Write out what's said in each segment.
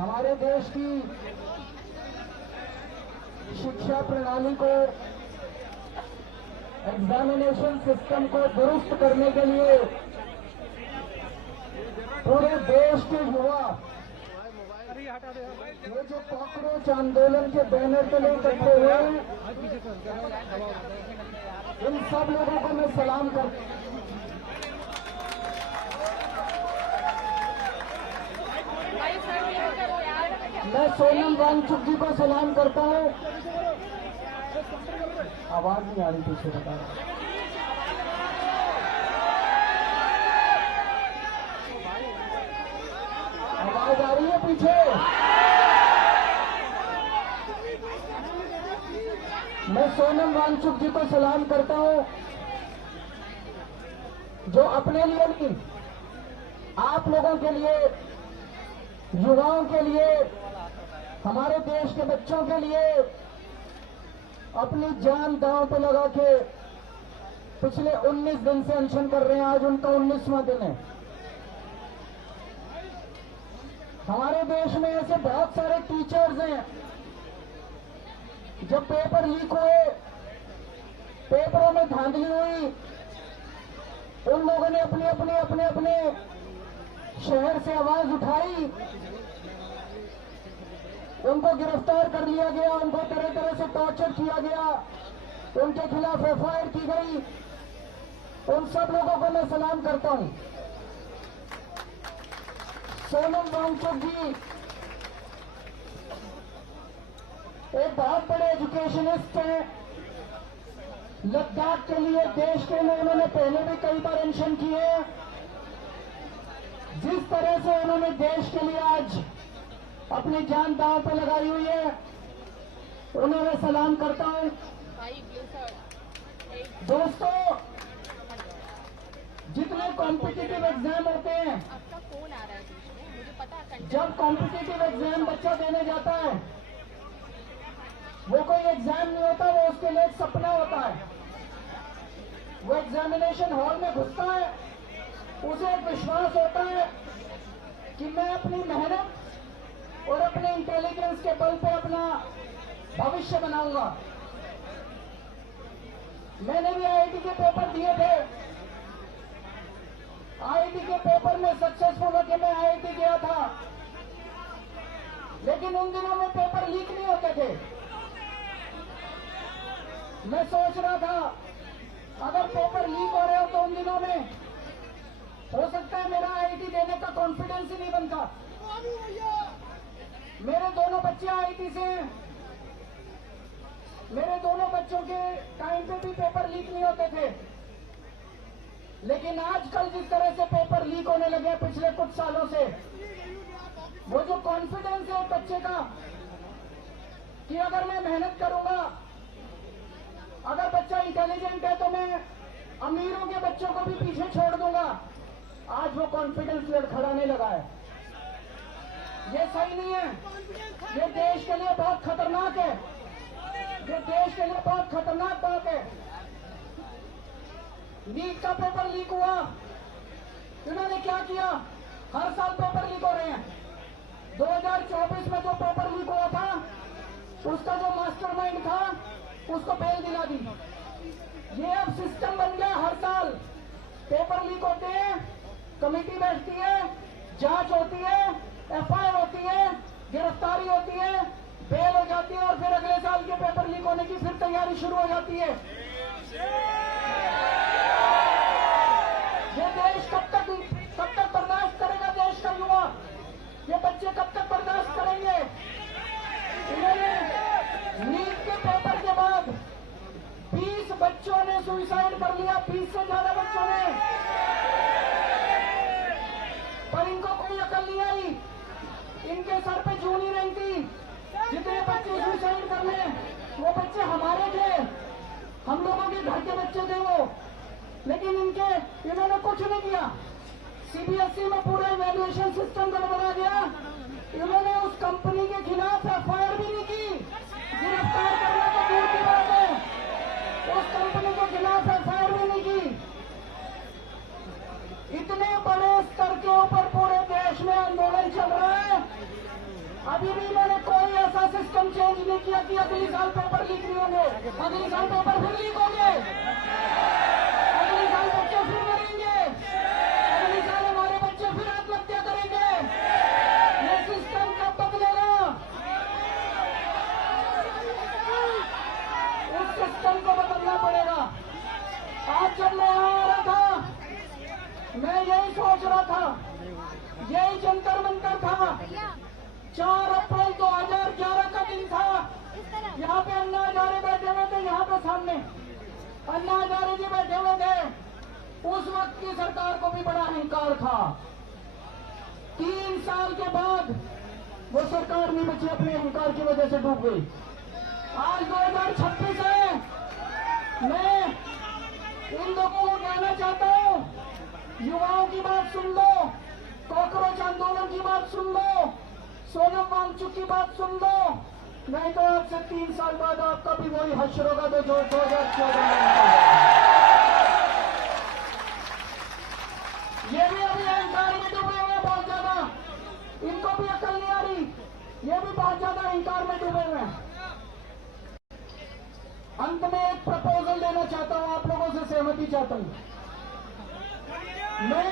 हमारे देश की शिक्षा प्रणाली को, एग्जामिनेशन सिस्टम को दुरुस्त करने के लिए पूरे देश के युवा ये जो कॉकरोच आंदोलन के बैनर तले इकट्ठे हुए हैं, इन सब लोगों को मैं सलाम करता हूं। मैं सोनम वांगचुक जी को सलाम करता हूं। आवाज नहीं आ रही पीछे, बता रहा। आवाज आ रही है पीछे? मैं सोनम वांगचुक जी को सलाम करता हूं, जो अपने लिए नहीं, आप लोगों के लिए, युवाओं के लिए, हमारे देश के बच्चों के लिए अपनी जान दांव पे लगा के पिछले 19 दिन से अनशन कर रहे हैं। आज उनका 19वां दिन है। हमारे देश में ऐसे बहुत सारे टीचर्स हैं, जब पेपर लीक हुए, पेपरों में धांधली हुई, उन लोगों ने अपने शहर से आवाज उठाई, उनको गिरफ्तार कर लिया गया, उनको तरह तरह से टॉर्चर किया गया, उनके खिलाफ एफआईआर की गई। उन सब लोगों को मैं सलाम करता हूं। सोनम वांगचुक जी एक बहुत बड़े एजुकेशनिस्ट हैं। लद्दाख के लिए देश के लिए उन्होंने पहले भी कई बार अनशन किए। जिस तरह से उन्होंने देश के लिए आज अपनी जान दांव पे लगाई हुई है, उन्हें मैं सलाम करता हूं। दोस्तों, जितने कॉम्पिटिटिव एग्जाम होते हैं, जब कॉम्पिटिटिव एग्जाम बच्चा देने जाता है, वो कोई एग्जाम नहीं होता, वो उसके लिए एक सपना होता है। वो एग्जामिनेशन हॉल में घुसता है, उसे एक विश्वास होता है कि मैं अपनी मेहनत और अपने इंटेलिजेंस के बल पे अपना भविष्य बनाऊंगा। मैंने भी आईआईटी के पेपर दिए थे। आईआईटी के पेपर में सक्सेसफुल होकर मैं आईआईटी गया था, लेकिन उन दिनों में पेपर लीक नहीं होते थे। मैं सोच रहा था अगर पेपर लीक हो रहे हो तो उन दिनों में हो सकता है मेरा आईआईटी देने का कॉन्फिडेंस ही नहीं बनता। मेरे दोनों बच्चे आईआईटी से हैं। मेरे दोनों बच्चों के टाइम पे भी पेपर लीक नहीं होते थे, लेकिन आजकल जिस तरह से पेपर लीक होने लगे पिछले कुछ सालों से, वो जो कॉन्फिडेंस है बच्चे का कि अगर मैं मेहनत करूंगा, अगर बच्चा इंटेलिजेंट है तो मैं अमीरों के बच्चों को भी पीछे छोड़ दूंगा, आज वो कॉन्फिडेंस लड़खड़ाने लगा है। ये सही नहीं है। ये देश के लिए बहुत खतरनाक है। ये देश के लिए बहुत खतरनाक बात है। नीट का पेपर लीक हुआ, इन्होंने क्या किया? हर साल पेपर लीक हो रहे हैं। 2024 में जो पेपर लीक हुआ था, उसका जो मास्टरमाइंड था, उसको बेल दिला दी। ये अब सिस्टम बन गया। हर साल पेपर लीक होते हैं, कमेटी बैठती है, जांच होती है, एफआईआर होती है, गिरफ्तारी होती है, बेल हो जाती है, और फिर अगले साल के पेपर लीक होने की फिर तैयारी शुरू हो जाती है। ये देश कब तक बर्दाश्त करेगा? देश का युवा, ये बच्चे कब तक बर्दाश्त करेंगे? इन्होंने नीट के पेपर के बाद 20 बच्चों ने सुसाइड कर लिया, 20 से ज्यादा बच्चों ने, पर इनको कोई अकल नहीं आई। इनके सर पे जूं नहीं रही थी। जितने बच्चे सुसाइड कर ले, वो बच्चे हमारे थे, हम लोगों के घर के बच्चे थे वो, लेकिन इन्होंने कुछ नहीं किया। सीबीएसई में पूरा इवैल्यूएशन सिस्टम गड़बड़ा गया। इन्होंने उस कंपनी के खिलाफ एफआईआर भी नहीं की। गिरफ्तार करना तो दूर की बात है, उस कंपनी के खिलाफ एफआईआर भी नहीं की। इतने बड़े स्तर के ऊपर पूरे देश में आंदोलन चल रहा है, अभी भी इन्होंने कोई ऐसा सिस्टम चेंज नहीं किया कि अगले साल पेपर लीक नहीं होंगे, अगले साल पेपर फिर लीक होंगे, अगले साल बच्चे फिर मरेंगे, अगले साल हमारे बच्चे फिर आत्महत्या करेंगे। ये सिस्टम कब बदलेगा? इस सिस्टम को बदलना पड़ेगा। आज जब मैं यहाँ आ रहा था, मैं यही सोच रहा था, यही जंतर मंतर था। 4 अप्रैल 2011 का दिन था। यहाँ पे अन्ना हजारे बैठे हुए थे, यहाँ पे सामने अन्ना हजारे जी बैठे हुए थे। उस वक्त की सरकार को भी बड़ा अहंकार था। 3 साल के बाद वो सरकार नहीं बची, अपने अहंकार की वजह से डूब गई। आज 2026 है। मैं इन लोगों को कहना चाहता हूँ, युवाओं की बात सुन लो, कॉकरोच आंदोलन की बात सुन लो, सोनम वांगचुक की बात सुन लो, नहीं तो आज से 3 साल बाद आपका भी वही हश्र होगा जो 2014 में। ये भी अभी अहंकार में डूबे हुए हैं बहुत ज्यादा, इनको भी अकल नहीं आ रही, ये भी बहुत ज्यादा अहंकार में डूबे हुए हैं। अंत में एक प्रपोजल देना चाहता हूं, आप लोगों से सहमति चाहता हूं। मैं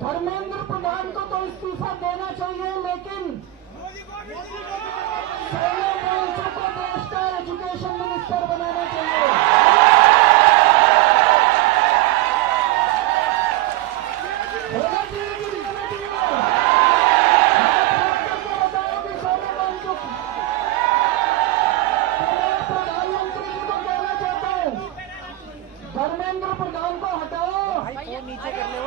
धर्मेंद्र प्रधान को तो इस्तीफा देना चाहिए, लेकिन सोनम वांगचुक को देश का एजुकेशन मिनिस्टर बनाना चाहिए। होना चाहिए कि नहीं होना चाहिए? आपको बताओ कि सोनम वांगचुक, मैं प्रधानमंत्री जी को कहना चाहता हूँ, धर्मेंद्र प्रधान को हटाओ, नीचे कर ले।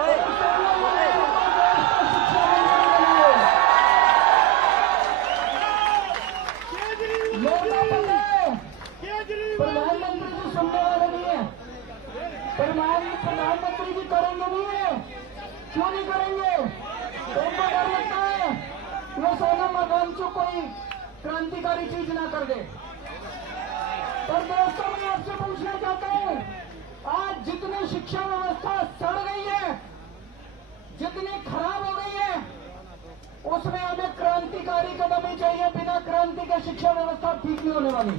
प्रधानमंत्री जी सुनने वाले नहीं है, प्रधानमंत्री जी करेंगे नहीं है। क्यों नहीं करेंगे? उनको डर लगता है वो सोनम वांगचुक कोई क्रांतिकारी चीज ना कर दे। पर दोस्तों, मैं आपसे पूछना चाहता हूँ, आज जितनी शिक्षा व्यवस्था सड़ गई है, जितनी खराब हो गई है, उसमें हमें क्रांतिकारी कदम ही चाहिए। बिना क्रांति के शिक्षा व्यवस्था ठीक नहीं होने वाली।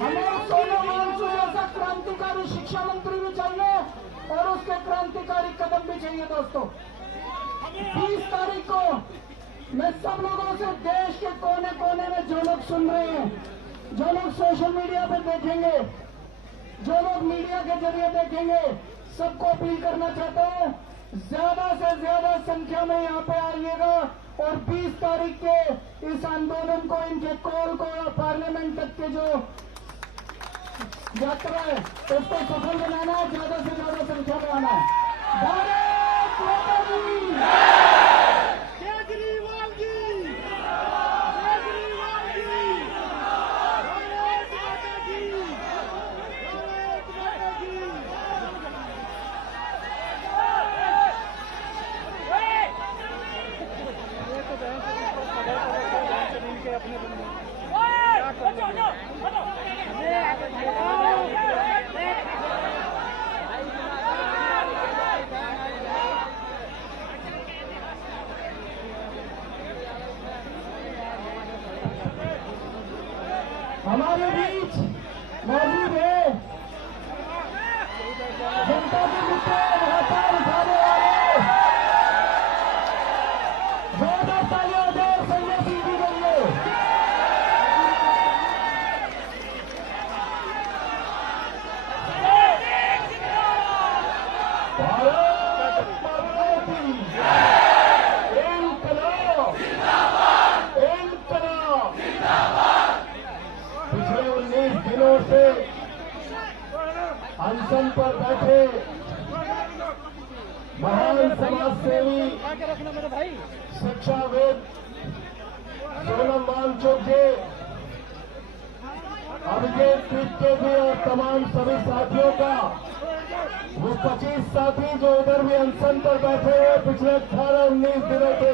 हमें सोनम वांगचुक जैसा क्रांतिकारी शिक्षा मंत्री भी चाहिए और उसके क्रांतिकारी कदम भी चाहिए। दोस्तों, 20 तारीख को मैं सब लोगों से, देश के कोने कोने में जो लोग सुन रहे हैं, जो लोग सोशल मीडिया पे देखेंगे, जो लोग मीडिया के जरिए देखेंगे, सबको अपील करना चाहता हूँ, ज्यादा से ज्यादा संख्या में यहाँ पे आइएगा और 20 तारीख के इस आंदोलन को, इनके कॉल को, पार्लियामेंट तक के जो यात्रा है उसको सफल बनाना है। ज्यादा से ज्यादा संख्या में आना है। भारत माता की केजरीवाल जी, हमारे बीच मौजूद है जनता के मुद्दे लगातार उठाने वाले जोरदार तालियां और संजय सिंह जी के लिए। भारत माता की इंकलाब, इंकलाब। पिछले 19 दिनों से अनशन पर बैठे महान समाज सेवी, शिक्षाविद सोनम वांगचुक जी, अभिषेक तिवारी जी और तमाम सभी साथियों का, वो 25 साथी जो उधर भी अनशन पर बैठे हुए पिछले 18-19 दिनों से,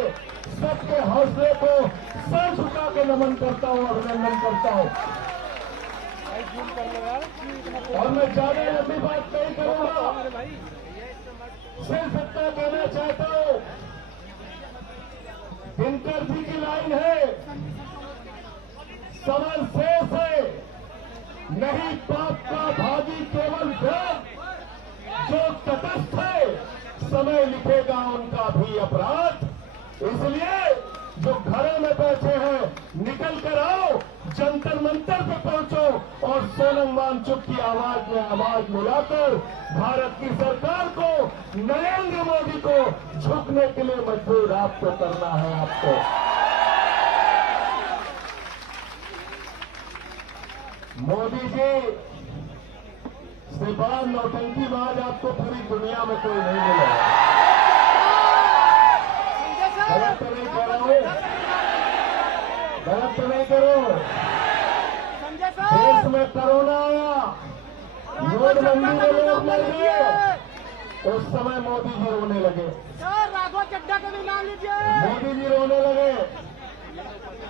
सबके हौसले को सर झुका के नमन करता हूं, अभिनंदन करता हूं। और मैं ज्यादा लंबी बात नहीं करूंगा, सिर्फ समय शेष है, नहीं पाप का भागी केवल व्यर्थ, जो तटस्थ है समय लिखेगा उनका भी अपराध। इसलिए जो घरों में बैठे हैं निकल कर आओ, जंतर मंतर पे पहुंचो और सोनम वांगचुक की आवाज में आवाज मिलाकर भारत की सरकार को, नरेंद्र मोदी को झुकने के लिए मजबूर आपको करना है। आपको मोदी जी सिर्फ नौटंकी बाज आपको पूरी दुनिया में कोई नहीं मिलेगा। गलत तो नहीं कह रहा हूं, गलत तो नहीं करो। देश में कोरोना आया, नोटबंदी में लोग मर गए, उस समय मोदी जी रोने लगे। राघव चड्ढा का भी नाम लीजिए। मोदी जी रोने लगे।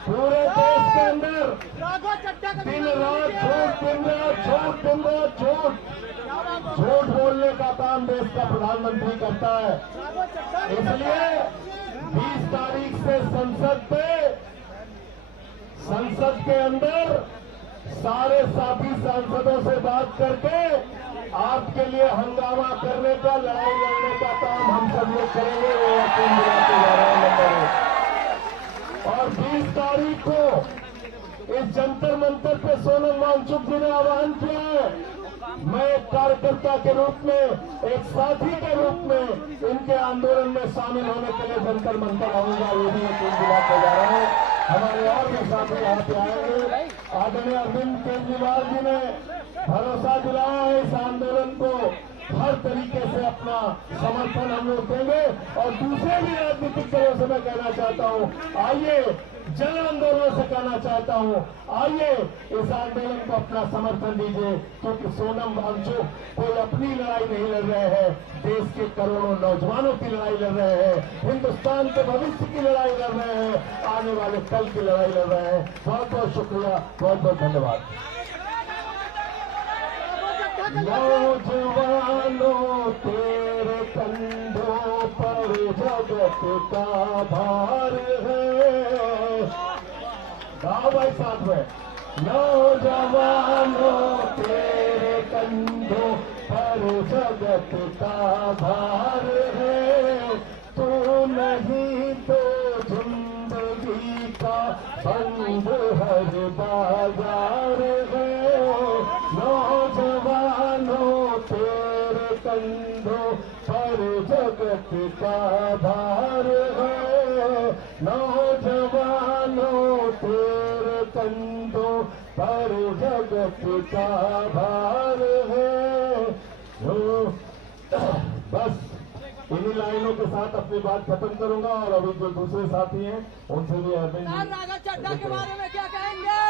पूरे देश के अंदर राघव चड्ढा का दिन रात झूठ, दिन रात झूठ, दिन रात झूठ, झूठ बोलने का काम देश का प्रधानमंत्री करता है। राघव चड्ढा इसलिए 20 तारीख से संसद के अंदर सारे साथी सांसदों से बात करके आपके लिए हंगामा करने का, लड़ाई लड़ने का काम हम सब लोग करेंगे। वो यकीन दिलाते जा रहे हैं। और 20 तारीख को इस जंतर मंतर पे सोनम वांगचुक जी ने आह्वान किया है। मैं एक कार्यकर्ता के रूप में, एक साथी के रूप में इनके आंदोलन में शामिल होने के लिए जंतर मंतर आऊंगा। ये भी यकीन दिलाते जा रहे हैं। हमारे और भी साथी यहाँ पे आएंगे। आदरणीय अरविंद केजरीवाल जी ने भरोसा दिलाया है इस आंदोलन को हर तरीके से अपना समर्थन हम लोग देंगे। और दूसरे भी राजनीतिक दलों से मैं कहना चाहता हूँ, आइए, जन आंदोलन से कहना चाहता हूँ, आइए इस आंदोलन को अपना समर्थन दीजिए, क्योंकि सोनम वांगचुक कोई अपनी लड़ाई नहीं लड़ रहे हैं, देश के करोड़ों नौजवानों की लड़ाई लड़ रहे हैं, हिंदुस्तान के भविष्य की लड़ाई लड़ रहे हैं, आने वाले कल की लड़ाई लड़ रहे हैं। बहुत बहुत शुक्रिया, बहुत बहुत धन्यवाद। नौजवानों तेरे कंधों पर जगत का भार है। गाओ भाई साथ में। नौजवानों तेरे कंधों पर जगत का भार है, तू नहीं तो जिंदगी का बंद हर बाजार है। नौजवानों तेरे कंधों पर जगत का भार है। नौजवानों तेरे कंधों पर जगत का भार है। जो बस इन्हीं लाइनों के साथ अपनी बात खत्म करूंगा। और अभी जो दूसरे साथी हैं उनसे भी राघव चड्ढा के बारे में क्या कहेंगे?